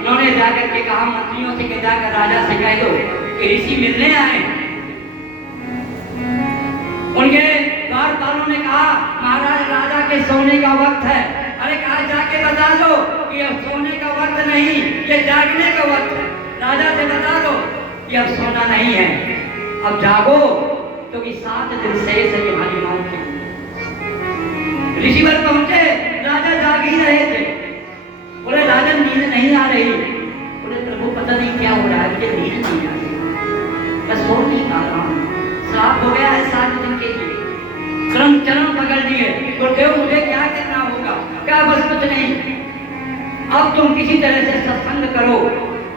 उन्होंने जाकर के कहा मंत्रियों से कि जाकर राजा से कह दो कि ऋषि मिलने आए। उनके द्वारपालों ने कहा महाराज राजा के सोने का वक्त है। अरे कहा जाके बता दो कि अब सोने का वक्त नहीं, ये जागने का वक्त है। राजा से बता दो कि अब सोना नहीं है, अब जागो क्योंकि 7 दिन शेष है तुम्हारी मौत की। ऋषिवर पहुंचे, राजा जाग ही रहे थे। बोले राजा नींद नहीं आ रही। बोले प्रभु पता नहीं क्या हो रहा है, मुझे नींद नहीं आ रही, मैं सो नहीं पा रहा हूँ, श्राप हो गया है 7 दिन के लिए। चरण पकड़ लिए। गुरुदेव मुझे क्या करना होगा? क्या बस कुछ नहीं, अब तुम किसी तरह से सत्संग करो,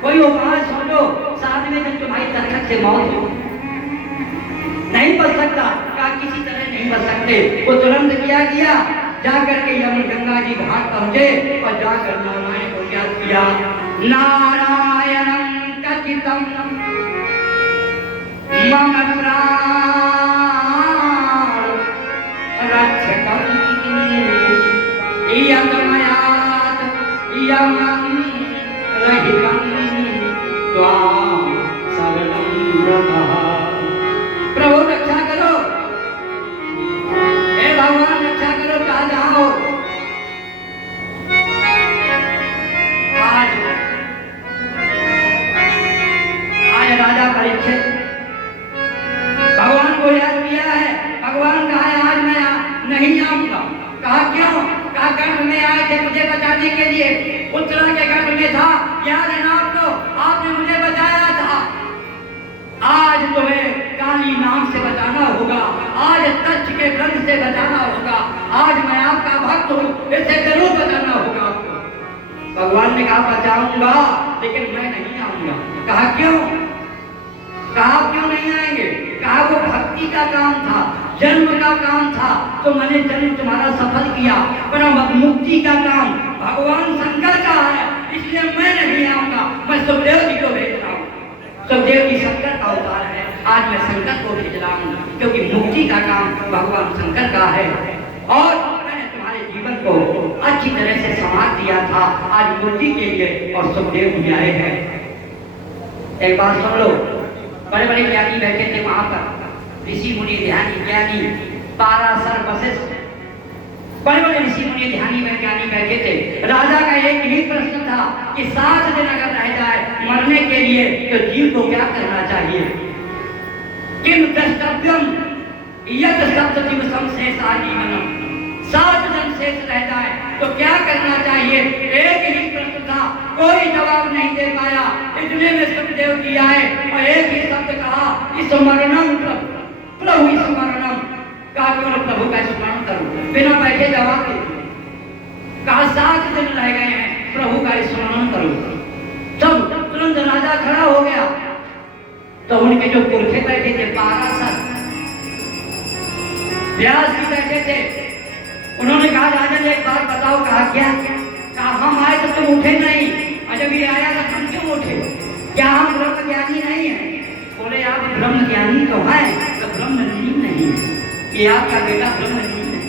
कोई उपाय सोचो, 7वें दिन तुम्हारी तलखट से मौत हो। नहीं बच सकता, क्या किसी तरह नहीं बच सकते। वो तुरंत क्या किया, जाकर के यमुन गंगा जी घाट पहुंचे और जाकर नारायण को क्या किया, नारायणं कथितं मम प्राण रक्षकं यमयात यमं रहितं त्वां शरणं व्रतः। प्रभु रक्षा करो, हे भगवान रक्षा करो, कहा जाओ। आज राजा परीक्षित भगवान को याद किया है। भगवान कहा है आज मैं नहीं आऊंगा। कहा क्यों? कहा गर्भ में आए थे मुझे बचाने के लिए, उत्तरा के गर्भ में था, याद है ना आपको, आपने मुझे बचाया था। आज तुम्हें काली नाम से बचाना होगा, आज तच्छ के ग्रंथ से बचाना होगा, आज मैं आपका भक्त हूँ, इसे जरूर बचाना होगा आपको। भगवान ने कहा बचाऊंगा लेकिन मैं नहीं आऊंगा। कहा क्यों? कहा क्यों नहीं आएंगे? कहा वो भक्ति का काम था, जन्म का काम था, तो मैंने जन्म तुम्हारा सफल किया, पर अब मुक्ति का काम भगवान शंकर का है, इसलिए मैं नहीं आऊंगा। मैं सुखदेव जी को भेज रहा हूँ, सुखदेव जी शंकर का अवतार है, आज मैं शंकर को भेज रहा हूँ क्योंकि मुक्ति का काम भगवान शंकर का है। और मैंने तुम्हारे जीवन को अच्छी तरह से संवार दिया था आज मुक्ति के लिए, और सुखदेव जी आए हैं। एक बात सुन लो, बड़े बड़े ज्ञानी बैठे थे वहां पर, ऋषि मुनि ध्यानी ज्ञानी पाराशर वशिष्ठ, बड़े बड़े ऋषि मुनि ध्यानी में ज्ञानी बैठे थे। राजा का एक ही प्रश्न था कि 7 दिन अगर रह जाए मरने के लिए तो जीव को क्या करना चाहिए। किम द्रष्टव्यम यत् सप्तदिवसं शेषा जीवनम, 7 दिन शेष रह जाए तो क्या करना चाहिए। एक ही प्रश्न था, कोई जवाब नहीं दे पाया। इतने में सुखदेव जी आए और एक ही शब्द कहा, स्मरणम प्रभु स्मरणम। कहा क्यों प्रभु का स्मरण करूं, बिना बैठे जवाब दे। कहा 7 दिन रह गए हैं, प्रभु का स्मरण करूं। तब तुरंत राजा खड़ा हो गया, तो उनके जो पुरखे बैठे थे पाराशर व्यास जी बैठे थे, उन्होंने कहा राजन एक बात बताओ। कहा क्या? कहा हम आए तो तुम उठे नहीं, और जब ये आया तो तुम क्यों उठे? क्या हम ब्रह्म ज्ञानी नहीं है? बोले आप ब्रह्म ज्ञानी तो है, तो ब्रह्म लीन नहीं है, ये आपका बेटा ब्रह्म लीन है।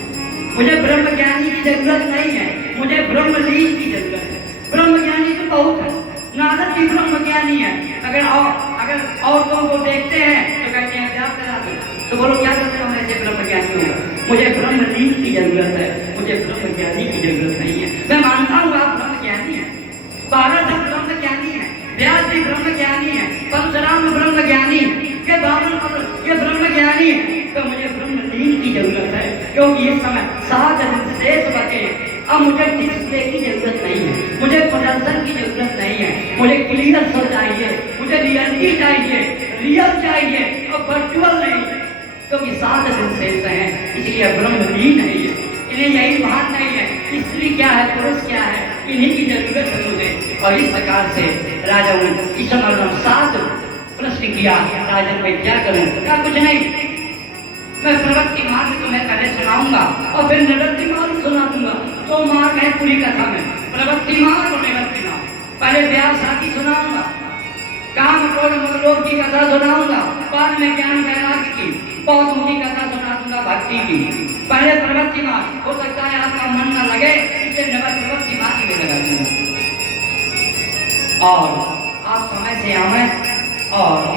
मुझे ब्रह्म ज्ञानी की जरूरत नहीं है, मुझे ब्रह्म लीन की जरूरत है। ब्रह्म ज्ञानी तो बहुत है, नारद जी ब्रह्म ज्ञानी है। अगर औरतों को देखते हैं तो कहते हैं क्या करा दो, तो बोलो क्या करते हो ऐसे ब्रह्म ज्ञानी होगा। मुझे ब्रह्म लीन की जरूरत है, मुझे ब्रह्म ज्ञानी की जरूरत नहीं है। मैं मानता हूँ आप ब्रह्म ज्ञानी है, पाराशर ब्रह्म ज्ञानी है, व्यास जी ब्रह्म ज्ञानी है, परशुराम ब्रह्म ज्ञानी, ये बामन ये ब्रह्म ज्ञानी है, तो मुझे ब्रह्म लीन की जरूरत है क्योंकि इस समय 7 दिन शेष बचे। अब मुझे डिस्प्ले की जरूरत नहीं है, मुझे प्रदर्शन की जरूरत नहीं है, मुझे क्लियर हो चाहिए, मुझे रियलिटी चाहिए, रियल चाहिए और वर्चुअल नहीं, क्योंकि 7 दिन शेष हैं, इसलिए ब्रह्म लीन नहीं है। इन्हें यही भान नहीं है स्त्री क्या है पुरुष क्या है, इन्हीं की जरूरत है मुझे। और इस प्रकार से राजा ने इस समय 7 प्रश्न किया, राजन मैं क्या करूं? क्या कुछ नहीं, मैं प्रवृत्ति मार्ग तुम्हें पहले सुनाऊंगा और फिर निवृत्ति मार्ग सुना दूंगा। 2 मार्ग है पूरी कथा में, प्रवृत्ति मार्ग और निवृत्ति मार्ग। पहले व्यास आदि सुनाऊंगा, काम क्रोध मगलोक की कथा सुनाऊंगा, बाद में ज्ञान वैराग्य की, बौद्धों की कथा सुना दूंगा भक्ति की। पहले प्रवृत्ति मार्ग, हो सकता है आपका मन न लगे, इसलिए प्रवृत्ति मार्ग में लगा दूंगा। और आप समय से आवे और